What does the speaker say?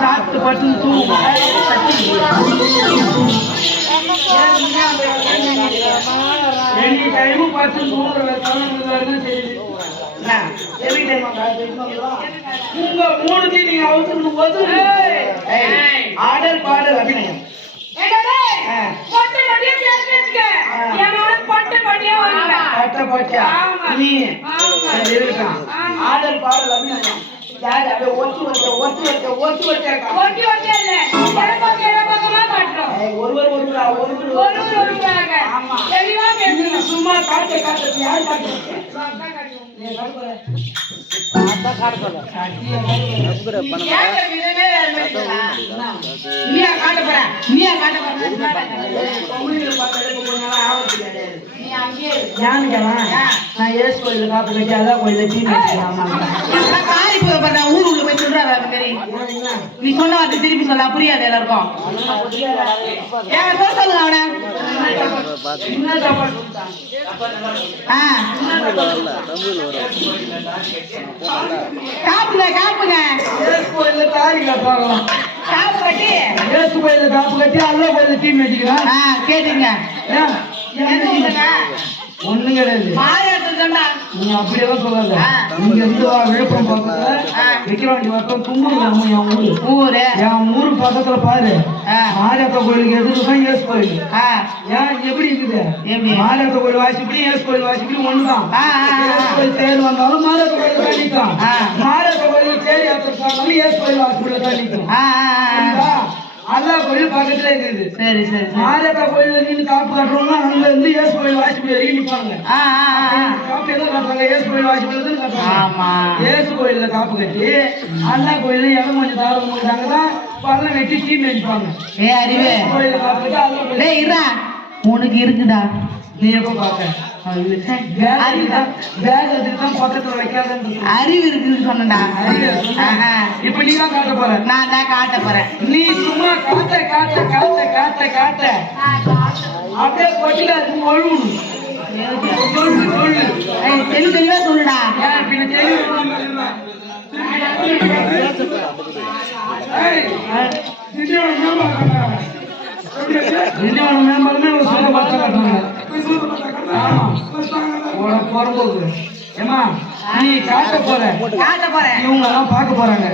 சாப்பிட்டு பட்டு தூங்க எனி டைமும் பட்டு உங்க மூணுத்தையும் நீங்க அவசரம் போது ஆடல் பாடல் அபிநயம் ஆடல் பாடல் அபிநயம் சும்மா காட்டு காட்டு யார் காட்டு ஊருக்குள்ள போய் சொல்றாரு நீ சொன்ன வார்த்தை திருப்பி சொல்ல புரியாது எல்லாருக்கும் சொல்லுங்க அவன காப்புங்க காப்புங்க காப்பு கட்டி ஏசு கோயில காப்பு கட்டி அல்ல கோயில தீ வச்சுக்கிறான் கேட்டுங்க ஒண்ணு கிடையாது நீ அப்படியெல்லாம் சொல்லாத இங்க இருந்து விழுப்புரம் பக்கத்துல விக்கிரவாண்டி வட்டம் தும்பூர் என் ஊரு என் ஊரு பக்கத்துல பாரு மாரியப்பா கோயிலுக்கு எதுக்குதான் ஏசு கோயில் ஏன் எப்படி இருக்குது மாரியப்பா கோயில் வாசிப்படி ஏசு கோயில் வாசிப்படி ஒண்ணுதான் கோயில் தேர் வந்தாலும் மாரியப்பா கோயில் தான் நிற்கும் மாரியப்பா கோயில் தேர் ஏற்றாலும் ஏசு கோயில் வாசிப்படியில தான் நிற்கும் அல்லா கோயில் பக்கத்துல இருக்குது சரி சரி மாரியப்பா கோயில நின்று காப்பு காட்டுறோம்னா அங்க இருந்து ஏசு கோயில் வாசிப்படி நிற்பாங்க காப்பு எதுவும் காட்டுறாங்க ஏசு கோயில் வாசிப்படி காட்டுறாங்க ஏசு கோயில்ல காப்பு கட்டி அல்லா கோயில இடம் கொஞ்சம் தாரம் போட்டாங்கன்னா பள்ளம் வெட்டி தீ நினைப்பாங்க கோயில காப்பு கட்டி அல்லா கோயில் உனக்கு இருக்குடா நீ எப்ப பாக்க அறிவு இருக்குன்னு சொன்னா இப்ப நீ தான் காட்ட போற நான் தான் காட்ட போறேன் நீ சும்மா காட்ட காட்ட காட்ட காட்ட காட்ட அப்படியே கொட்டில ஒழுகணும் தெளிவா சொல்லுடா ஏமா நீ காட்ட போற இவங்க எல்லாம் பார்க்க போறாங்க